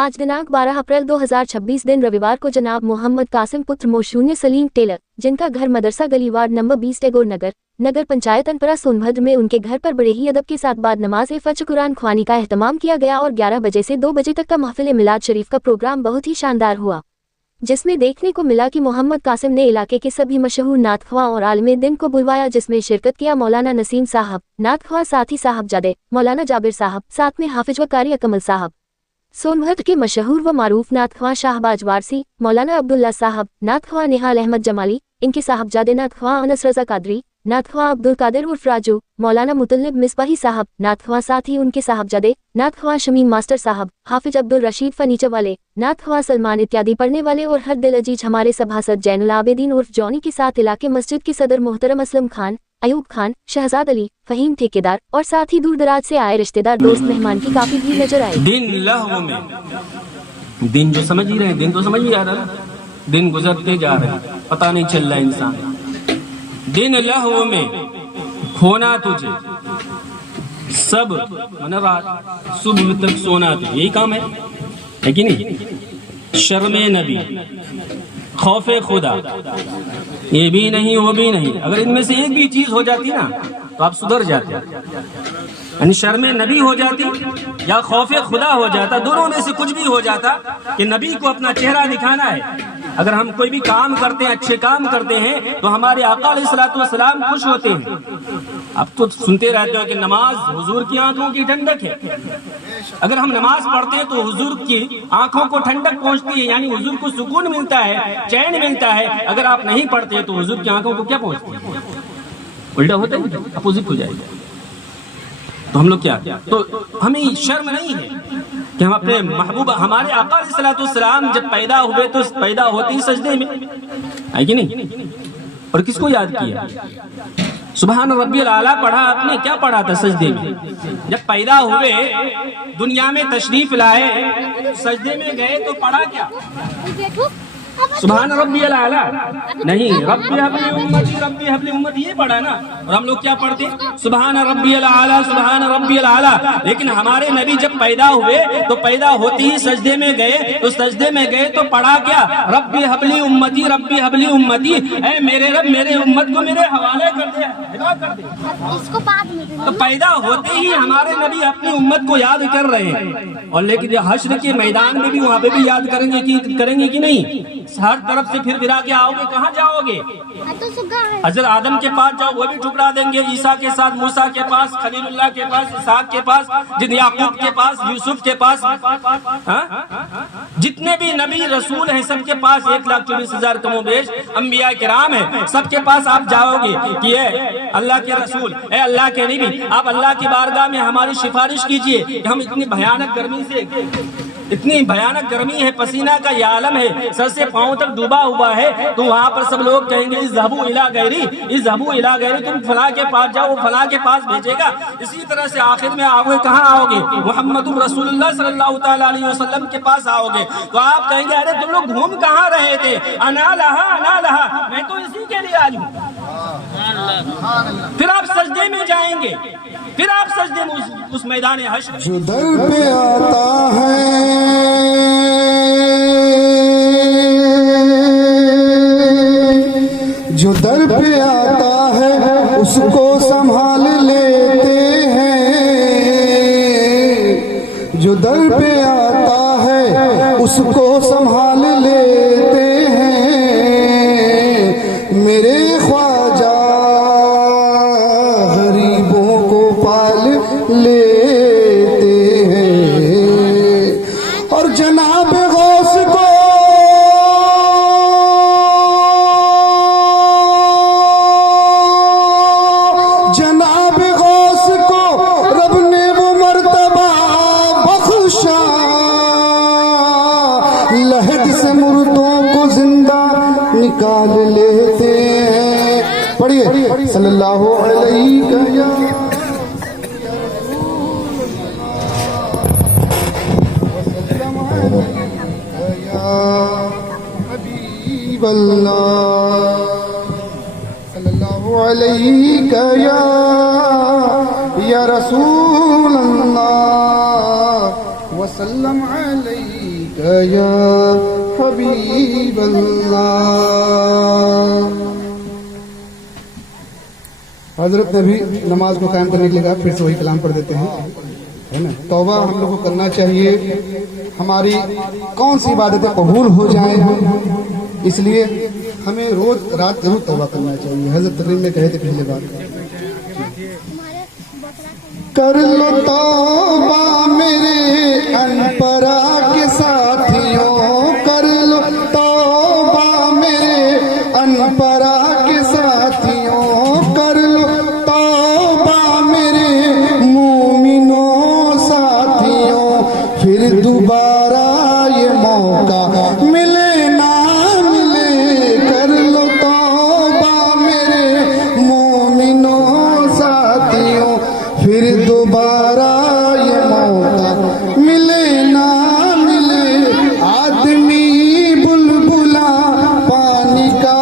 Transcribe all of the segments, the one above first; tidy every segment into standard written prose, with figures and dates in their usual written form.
आज दिनांक 12 अप्रैल 2026 दिन रविवार को जनाब मोहम्मद कासिम पुत्र मोशून्य सलीम टेलर, जिनका घर मदरसा गली वार्ड नंबर 20 टैगोर नगर पंचायत अनपरा सोनभद्र में उनके घर पर बड़े ही अदब के साथ बाद नमाज फज्र कुरान ख्वानी का एहतमाम किया गया और 11 बजे से 2 बजे तक का महफिल मिलाद शरीफ का प्रोग्राम बहुत ही शानदार हुआ, जिसमें देखने को मिला कि मोहम्मद कासिम ने इलाके के सभी मशहूर नातख्वां और आलिम दिन को बुलवाया, जिसमें शिरकत किया मौलाना नसीम साहब नातख्वां, साथ ही साहबजादे मौलाना जाबिर साहब, साथ में हाफिज व कारी अकमल साहब, सोनभद्र के मशहूर व मारूफ नातख्वां शाहबाज वारसी, मौलाना अब्दुल्ला साहब नातख्वां, निहाल अहमद जमाली, इनके साहबजादे नातख्वां अनस रजा कादरी, नातख्वां अब्दुल कादिर उर्फ राजू, मौलाना मुतल्लिब मिसबाही साहब नातख्वां, साथ ही उनके साहबजादे नातख्वां शमीम मास्टर साहब, हाफिज अब्दुल रशीद फर्नीचर वाले, नातख्वां सलमान इत्यादि पढ़ने वाले और हर दिल अजीज हमारे सभासद जैनुल आबिदीन उर्फ जॉनी के साथ इलाके मस्जिद के सदर मोहतरम असलम खान, अयूब खान, शहजाद अली, फहीम ठेकेदार और साथ ही दूर दराज से आए रिश्तेदार, दोस्त, मेहमान की काफी भीड़ नजर आई। दिन लहव में, दिन जो समझ ही रहे, दिन तो समझ ही आ रहा, दिन गुजरते जा रहे, पता नहीं चल रहा इंसान। दिन लहव में खोना तुझे, सब मन रात सुबह तक सोना तुझे, यही काम है कि नहीं? शर्मे नबी, खौफे खुदा, ये भी नहीं वो भी नहीं, अगर इनमें से एक भी चीज हो जाती ना तो आप सुधर जाते, यानी शर्मे नबी हो जाती या खौफे खुदा हो जाता, दोनों में से कुछ भी हो जाता कि नबी को अपना चेहरा दिखाना है। अगर हम कोई भी काम करते हैं, अच्छे काम करते हैं, तो हमारे आका अलैहिस्सलातु वस्सलाम खुश होते हैं। अब तो सुनते रहते हो कि नमाज हुजूर की आंखों की ठंडक है। अगर हम नमाज पढ़ते हैं तो हुजूर की आंखों को ठंडक पहुंचती है, यानी हुजूर को सुकून मिलता है, चैन मिलता है। अगर आप नहीं पढ़ते तो हुजूर की आंखों को क्या पहुंचती है? उल्टा होता है, अपोजिट हो जाएगा। तो हम लोग क्या, तो हमें शर्म नहीं है कि हम अपने महबूब हमारे आका अलैहिस्सलातु वस्सलाम जब पैदा हुए तो पैदा होते ही सजदे में, है कि नहीं? और किसको याद किया? सुभान रब्बियल आला पढ़ा आपने, क्या पढ़ा था सजदे में? जब पैदा हुए, दुनिया में तशरीफ लाए, सजदे में गए तो पढ़ा क्या? सुभान रब्बियल आला नहीं, रब्बी हबली उम्मती, ये पढ़ा ना। और हम लोग क्या पढ़ते? सुभान रब्बियल आला, सुभान रब्बियल आला। लेकिन हमारे नबी जब पैदा हुए तो पैदा होते ही सजदे में गए, तो सजदे में गए तो पढ़ा क्या? रब्बी हबली उम्मती, रब्बी हबली उम्मती, ऐ मेरे रब मेरे उम्मत को मेरे हवाले कर दे, हिदा कर दे। तो पैदा होते ही हमारे नबी अपनी उम्मत को याद कर रहे हैं। और लेकिन हश्र के मैदान में भी, वहाँ पे भी याद करेंगे कि नहीं? हर तरफ से फिर फिरा के आओगे, कहाँ जाओगे? हजरत आदम के पास जाओ, वो भी ठुकरा देंगे। ईसा के साथ, मूसा के पास, खलीलुल्लाह के पास, इसहाक के पास, याकूब के पास, यूसुफ के पास, जितने भी नबी रसूल हैं सबके पास 1,24,000 कमोबेश अंबिया किराम है, सबके पास आप जाओगे कि अल्लाह के रसूल, अल्लाह के नबी, आप अल्लाह की बारगाह में हमारी सिफारिश कीजिए कि हम इतनी भयानक गर्मी से, इतनी भयानक गर्मी है, पसीना का ये आलम है, सर से पांव तक डूबा हुआ है, तो वहाँ पर सब लोग कहेंगे इज़हबू इला गैरी, इज़हबू इला गैरी, तुम फला के पास जाओ, वो फला के पास भेजेगा। इसी तरह से आखिर में आओगे, कहाँ आओगे? मुहम्मदुर रसूलुल्लाह सल्लल्लाहु तआला अलैहि वसल्लम के पास आओगे, तो आप कहेंगे अरे तुम लोग घूम कहाँ रहे थे? अना लहा, मैं तो इसी के लिए आई हूँ। फिर आप सजदे में जाएंगे, फिर आप सजदे में उस मैदान हश्र जो दर पे आता है, जो दर पे आता है उसको संभाल लेते हैं, जो दर पे आता है उसको संभाल लेते हैं। मेरे ख्वाजा गरीबों को पाल लेते हैं और जनाब गौस को रब ने वो मर्तबा बख्शा, लहद से मुर्दों को जिंदा निकाल लेते हैं। पढ़िए सल्लल्लाहु अलैहि वसल्लम। सल्लल्लाहु अलैहि या रसूल अल्लाह वसल्लम अलैहि। या हबीब अल्लाह। हजरत ने भी नमाज को कायम करने के लिए कहा, फिर से वही कलाम पढ़ देते हैं, है ना। तौबा हम लोग को करना चाहिए, हमारी कौन सी इबादतें कबूल हो जाएं, इसलिए हमें रोज रात जरूर तौबा करना चाहिए। हजरत तकरीम में कहे थे पिछले बार, कर लो तौबा मेरे अनपरा के साथियों, कर लो तौबा मेरे अनपरा के साथियों, कर लो तौबा मेरे मोमिनों साथियों, फिर दोबारा ये मौका मिले ना मिले, कर लो तौबा मेरे मोमिनों साथियों, फिर दोबारा ये मौका मिले ना मिले। आदमी बुलबुला पानी का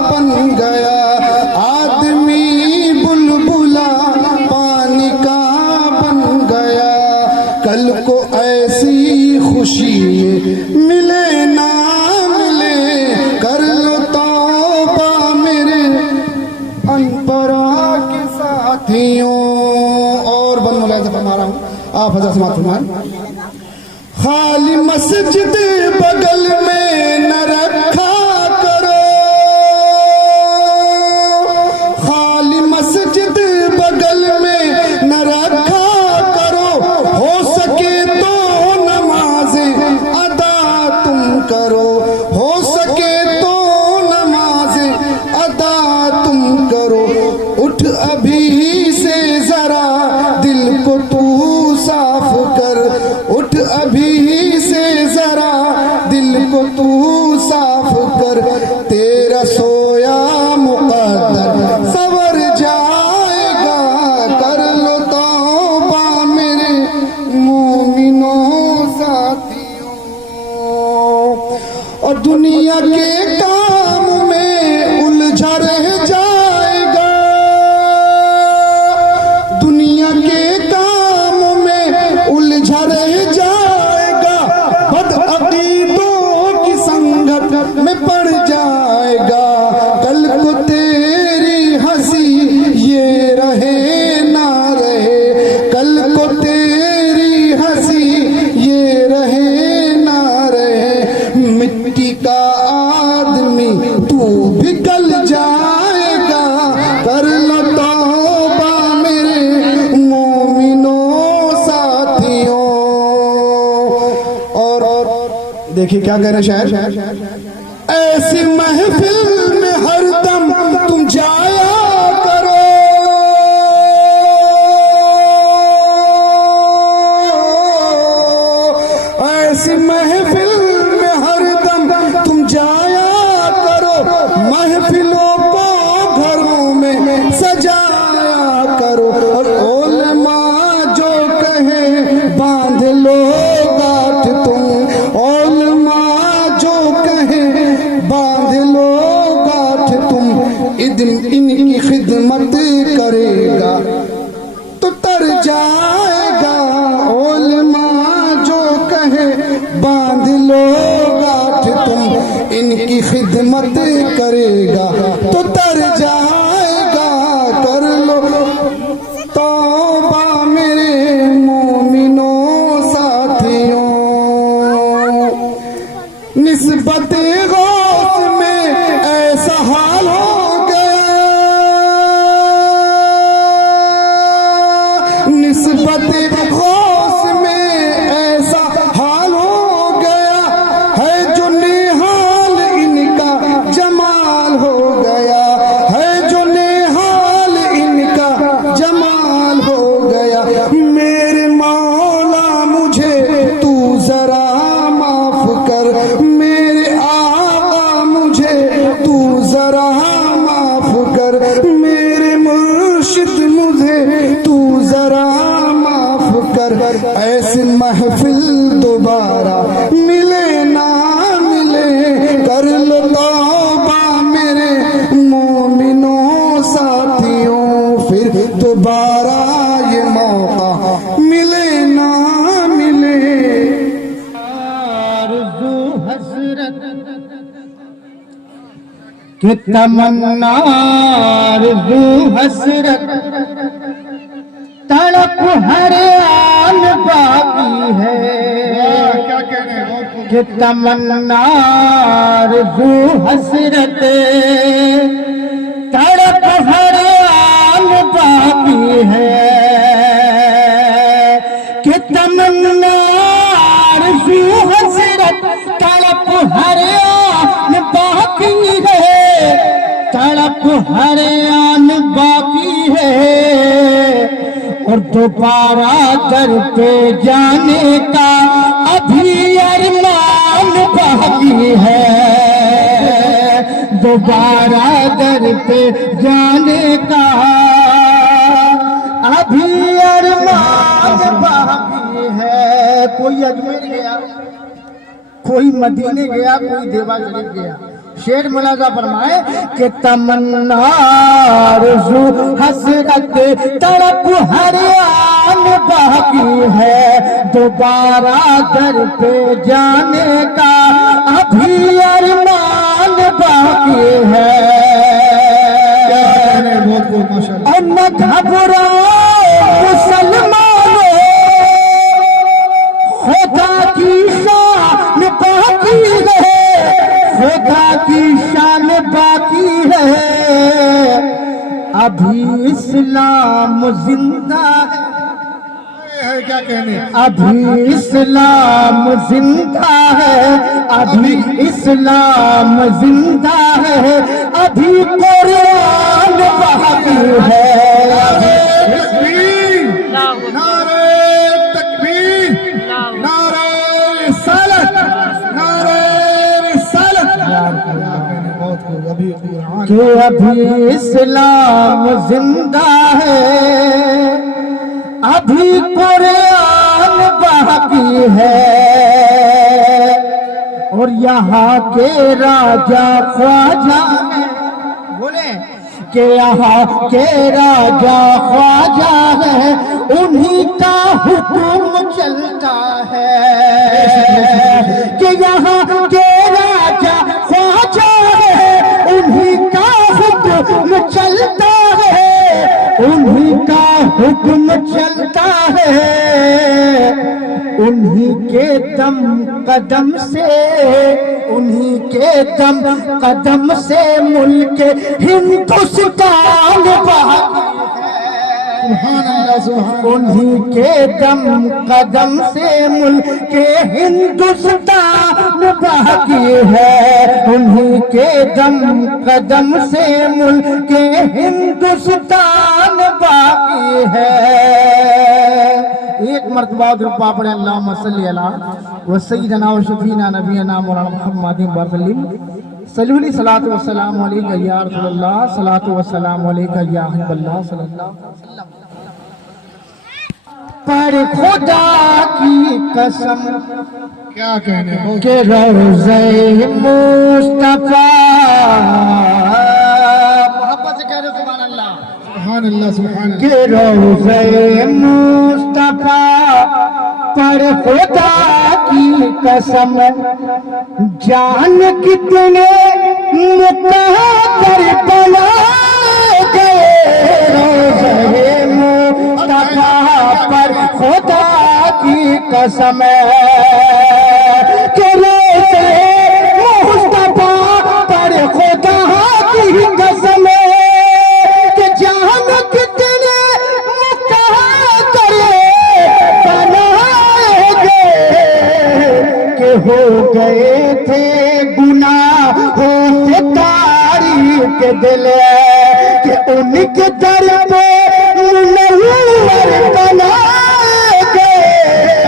बन गया, आदमी बुलबुला पानी का बन गया, कल को ऐसी खुशी मिले ना मिले, कर लो तौबा मेरे अनपरा के साथियों। और बन मुलायजा फरमा रहा हूं, आप हजरत समात फरमाएं। खाली मस्जिद बगल में न रखा करो, खाली मस्जिद बगल में न रखा करो, हो सके तो नमाज़ें अदा तुम करो, हो सके तो नमाज़ें अदा तुम करो। उठ अभी से जरा दिल को तू साफ कर, उठ अभी से जरा दिल को तू साफ कर, तेरा सोया मुक़द्दर सवर जाएगा, कर लो तौबा मेरे मोमिनों साथियों। और दुनिया के काम में उलझा रह जाएगा, दुनिया के काम में उलझा रह जाएगा, बदअकीदों की संगत में पड़ जाएगा, कल को तेरी हंसी ये रहे ना रहे, कल को तेरी हंसी ये रहे ना रहे, मिट्टी का आदमी तू भी गल जाएगा, कर लो तौबा मेरे मोमिनों साथियों। और देखिए क्या कह रहे शायर, ऐसी महफिल में हरदम तुम जाया करो, ऐसी महफिल में हरदम तुम जाया करो, महफिलों को घरों में सजाया करो, और उलमा जो कहे बांध लो गांठ तुम, उलमा जो कहे बांध लो गांठ तुम, इनकी खिदमत करेगा तो तर जाएगा, उलमा जो कहे बांध लो गांठ तुम, इनकी खिदमत करेगा तो तर जाएगा, कर लो तौबा मेरे मोमिनों साथियों। निस्बत गौस में ऐसा हाल हो गया, निस्बत गौस में ऐसा हाल हो गया, है जो निहाल इनका जमाल हो गया, है जो निहाल इनका जमाल हो गया, मेरे मौला मुझे तू जरा माफ कर, मेरे کہ تمنا آرزو حسرت تڑپ ہر آن باقی ہے کہ تمنا آرزو حسرت تڑپ ہر آن باقی ہے کہ تمنا آرزو حسرت تڑپ ہر آن باقی ہے تڑپ ہر آن باقی ہے اور دوبارہ در پہ جانے کا ابھی ارمان باقی ہے دوبارہ در پہ جانے کا ابھی ارمان باقی ہے. کوئی اجمیر گیا, کوئی مدینے گیا, کوئی دیوا شریف گیا. شیر ملازہ فرمائے کہ تمنا آرزو حسرت تڑپ ہر آن باقی ہے دوبارہ در پہ جانے کا ابھی ارمان باقی ہے. اور نہ گھبراؤ مسلمانوں خدا کی شان باقی ہے خدا کی شان باقی ہے ابھی اسلام زندہ ہے. کیا کہنے ابھی اسلام زندہ ہے ابھی اسلام زندہ ہے ابھی قرآن باقی ہے. نعرہ تکبیر نعرہ رسالت نعرہ رسالت کہ ابھی اسلام زندہ ہے ابھی قرآن باقی ہے اور یہاں کے راجا خواجہ بولے کہ یہاں کے راجا خواجہ ہے انہی کا حکم چلتا ہے کہ یہاں کے راجا خواجہ ہے انہی کا حکم چلتا ہے انہی کا حکم چلتا ہے انہی کے دم قدم سے انہی کے دم قدم سے ملک ہندوستان باقی ہے انہی کے دم قدم سے ملک ہندوستان باقی ہے انہی کے دم قدم سے ملک ہندوستان باقی ہے. ایک مرتبہ درپا پڑھے اللہم صلی اللہ و سیدنا و شفینا نبینا مولانا محمد وسلم صلی اللہ صلاۃ و سلام علیکہ یا رسول اللہ صلاۃ و سلام علیکہ یا حبیب اللہ صلی اللہ علیہ وسلم. پر خدا کی قسم کیا کہنے کہ روضہ مصطفیٰ محبت سے کہہ رہے سبحان اللہ سبحان اللہ سبحان اللہ کہ روضہ مصطفیٰ پر خدا کی قسم جان کتنے مقدر بنائے گئے روضہ مصطفیٰ پر خدا کی قسم کہ روضہ مصطفیٰ پر خدا کی قسم کہ جان کتنے مقدر بنائے گئے کہ ہو گئے تھے گناہوں سے تاریک دل کہ ان کے در پہ منور بنائے گئے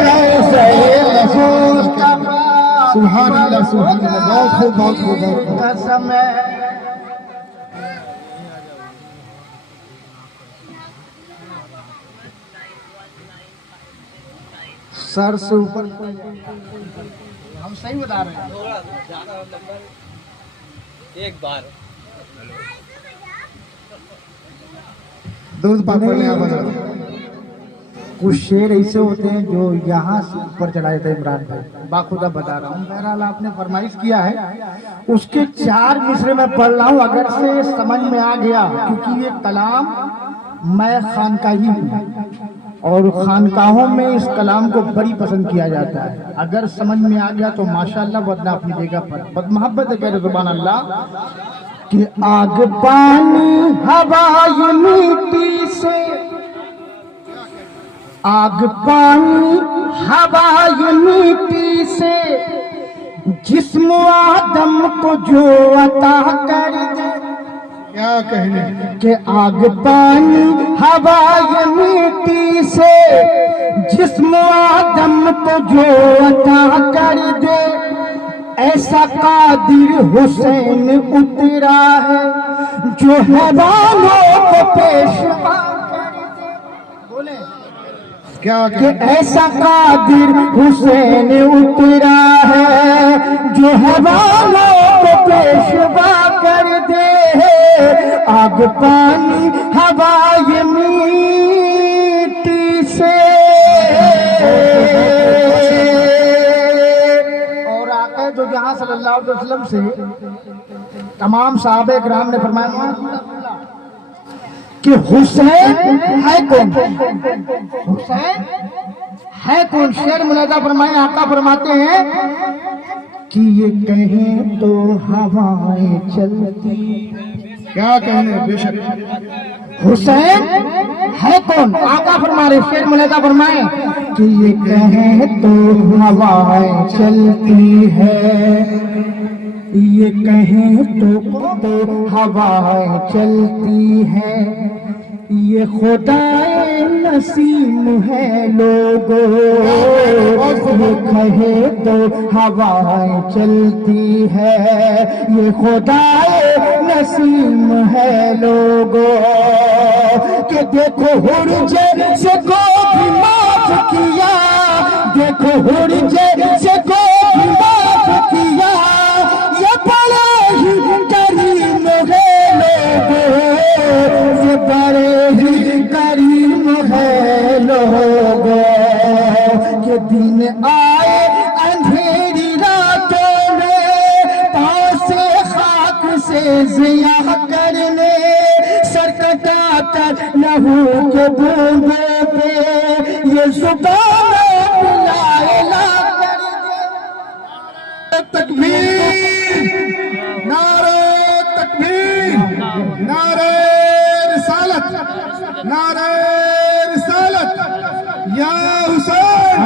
روضہ مصطفیٰ سبحان اللہ سبحان اللہ بہت خوب بہت خوب قسم سر سے اوپر ہم صحیح بتا رہے ہیں ایک بار درود پاک پڑھ لیں آپ حضرت. कुछ शेर ऐसे होते हैं जो यहाँ से ऊपर चला जाता है। इमरान भाई बाखुदा बता रहा हूँ, बहरहाल आपने फरमाइश किया है, उसके 4 मिसरे में पढ़ रहा हूँ, अगर से समझ में आ गया, क्योंकि ये कलाम मैं खानकाही हूँ और खानकाहों में इस कलाम को बड़ी पसंद किया जाता है। अगर समझ में आ गया तो माशाअल्लाह, वरना अपनी जगह पर बद मोहब्बत है, कह रहे सुभान अल्लाह। कि आग पानी हवा ये मिट्टी से, आग पानी हवा ये मिट्टी से, जिस्म आदम को जो अता कर दे। क्या कहने, कि आग पानी हवा ये मिट्टी से, जिस्म आदम को जो अता कर दे, ऐसा कादिर हुसैन उतरा है जो हैवानों को पेशवा कर दे। बोले क्या कि ऐसा कादिर हुसैन उतरा है जो हैवानों को पेशवा कर दे। आग पानी हवा ये मिट्टी से, और आका जो जहां सल्लल्लाहु अलैहि वसल्लम से तमाम सहाबे किराम ने फरमाया कि हुसैन है कौन, हुसैन है कौन। शेर मुलादा फरमाए, आका फरमाते हैं कि ये कहें तो हवाएं चलती। क्या कहने, बेशक हुसैन है कौन, आका फरमा रहे, शेर मुलादा फरमाए कि ये कहें तो हवाएं चलती है, ये कहें तो हवाएं चलती है, ये खुदाए नसीम है लोगों। ये कहे तो हवाएं चलती है, ये खुदाए नसीम है लोगों। कि देखो हुर्जे से को भी माफ किया, देखो हुर्जे से को भी माफ किया, ये बड़े ही करीम है लोगों, ये बड़े ही करीम है लोगों। कि दिन आए अंधेरी रातों में, पाँव से खाक से जिया करने, सर कटा कर लहू के बूंदों पे, ये जुबान पिलाए ला कर दे। तकबीर, नारे तकबीर, नारे रिसालत, नारे रिसालत, या हुसैन,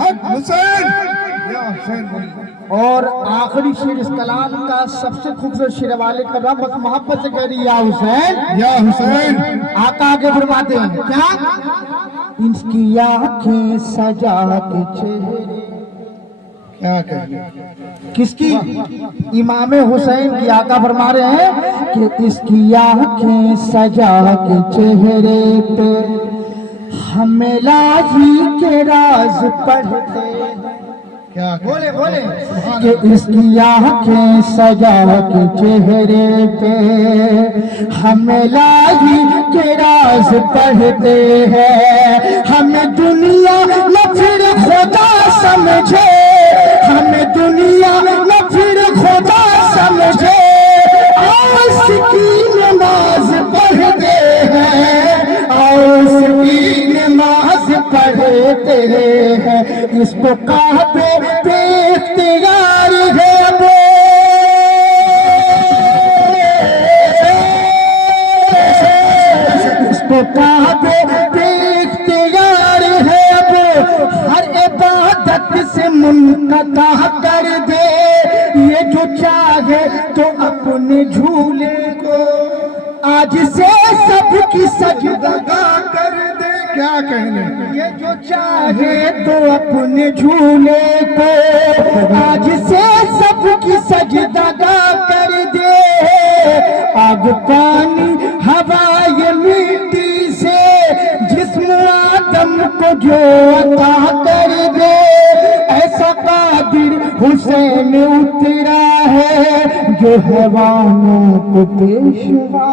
हक हुसैन, या हुसैन। और आखिरी शेर इस कलाम का सबसे खूबसूरत शेर वाले कर रहा, बस मोहब्बत से कह रही या हुसैन, या हुसैन। आका आगे फरमाते हैं क्या, इसकी आंखें सजा के चेहरे। क्या कहने, किसकी, इमाम हुसैन की। आका फरमा रहे हैं कि इसकी आंखें सजा के चेहरे पे, हमें लाही के राज पढ़ते हैं। क्या बोले बोले कि इसकी आंखें सजा के चेहरे पे, हमें लाही के राज पढ़ते हैं। हमें दुनिया न फिर खुदा समझे, हमें दुनिया न फिर खुदा समझे, आस की नमाज पढ़ते हैं, आस की नमाज पढ़ते हैं। इसको काबे पे इख्तियार है वो, इसको काबे पे इख्तियार है वो, हर इबादत से मुनक़ता कर दे। ये जो चाहे तो अपने झूले को आज से सबकी सजदा कर दे। क्या कहने, ये जो चाहे तो अपने झूले को आज से सबकी सजदा कर दे। आग पानी हवा ये मिट्टी से, जिस्म आदम को जो अता कर दे, ऐसा कादिर हुसैन उतरा है जो हैवानों को पेशवा।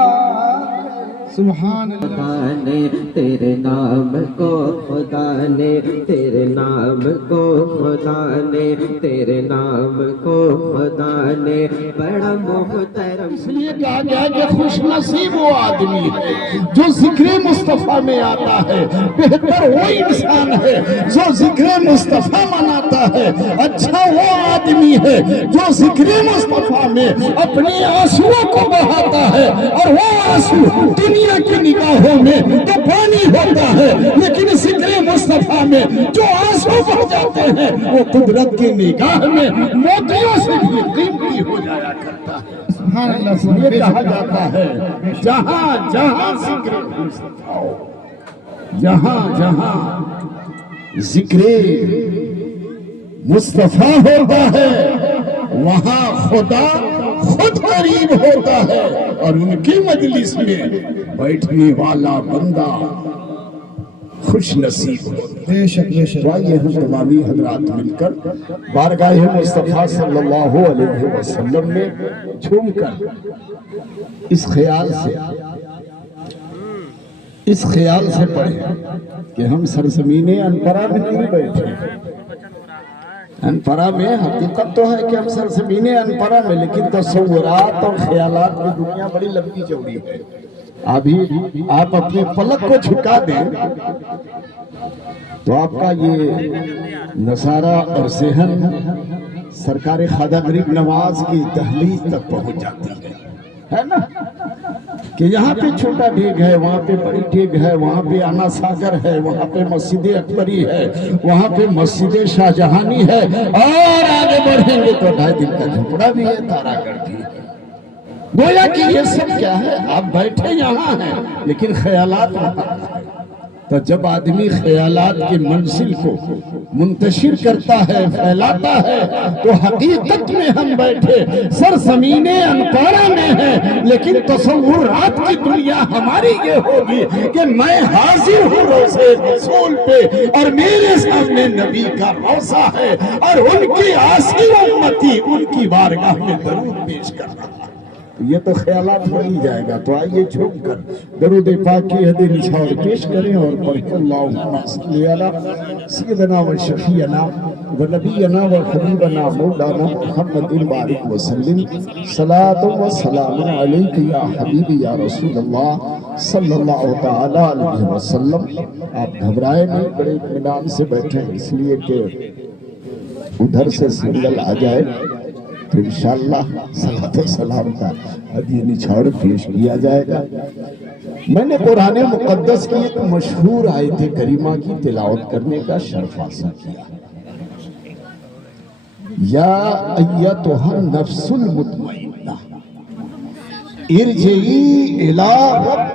सुभान अल्लाह। खुदा ने तेरे नाम को, खुदा ने तेरे नाम को, खुदा ने तेरे नाम को, खुदा ने बड़ा मोहतरम। इसलिए कहा गया कि खुश नसीब वो आदमी है जो जिक्र मुस्तफा में आता है, बेहतर वो इंसान है जो जिक्र मुस्तफा मनाता है, अच्छा वो आदमी है जो जिक्र मुस्तफा में अपने आंसुओं को बहाता है। और वो आंसू दुनिया की निगाहों में तो पानी होता है, लेकिन जिक्र मुस्तफा में जो आंसू बह जाते हैं वो कुदरत की निगाह में मोतियों से भी कीमती हो जाया करता है। सुभान अल्लाह। ये कहा जाता है जहां जहां जिक्र मुस्तफा हो, जहां जहां जिक्र मुस्तफा होता है वहां खुदा खुद करीब होता है और उनकी मजलिस में बैठने वाला बंदा खुश नसीब होता है। बेशक बेशक। तो आइए हम तमामी हजरात मिलकर बारगाह मुस्तफा सल्लल्लाहु अलैहि वसल्लम में झूमकर इस ख्याल से पढ़े कि हम सरजमीने अनपरा में नहीं बैठे। अनपरा में हकीकत तो है कि हम सरजमीने अनपरा में, लेकिन तस्वुरात और ख्यालात की दुनिया बड़ी लंबी चौड़ी है। अभी आप अपने पलक को झुका दें तो आपका ये नजारा और सेहन सरकार ख्वाजा गरीब नवाज की दहलीज तक पहुंच जाती है ना, कि यहाँ पे छोटा डेग है, वहाँ पे बड़ी डेग है, वहाँ पे आना सागर है, वहाँ पे मस्जिद अकबरी है, वहाँ पे मस्जिद शाहजहानी है, और आगे बढ़ेंगे तो 2.5 दिन का झुपड़ा भी है, तारागढ़ भी है। गोया कि ये सब क्या है, आप बैठे यहाँ हैं लेकिन ख्यालात वहाँ हैं। तो जब आदमी ख्यालात की मंजिल को मुंतशिर करता है, फैलाता है, तो हकीकत में हम बैठे सरजमीने अनपारा में हैं, लेकिन तसव्वुरात की दुनिया हमारी ये होगी कि मैं हाजिर हूँ रोज़े रसूल पे और मेरे सामने नबी का रोज़ा है और उनकी आसी उम्मती उनकी बारगाह में दरूद पेश कर रहा है। ये तो ख्यालात बन ही जाएगा। तो आइए झुक कर दरूद पाक की हदीस निछावर पेश करें और पढ़ें अल्लाहुम्मा सल्ली अला सय्यदना व शफीअना व नबीना व हबीबना मौलाना मुहम्मदिन बारिक व सल्लिम सलातो व सलाम अलैका या हबीबी या रसूलल्लाह सल्लल्लाहु तआला अलैहि वसल्लम। आप घबराए नहीं, बड़े इत्मीनान से बैठे इसलिए कि उधर से सिग्नल आ जाए तो इंशाअल्लाह सलातो सलाम का हदीस निछावर पेश किया जाएगा। मैंने कुरान मुक़द्दस की एक मशहूर आयत करीमा की तिलावत करने का शर्फ हासिल किया। या अय्यतुहा नफ्सुल मुतमइन्ना इरजिई इला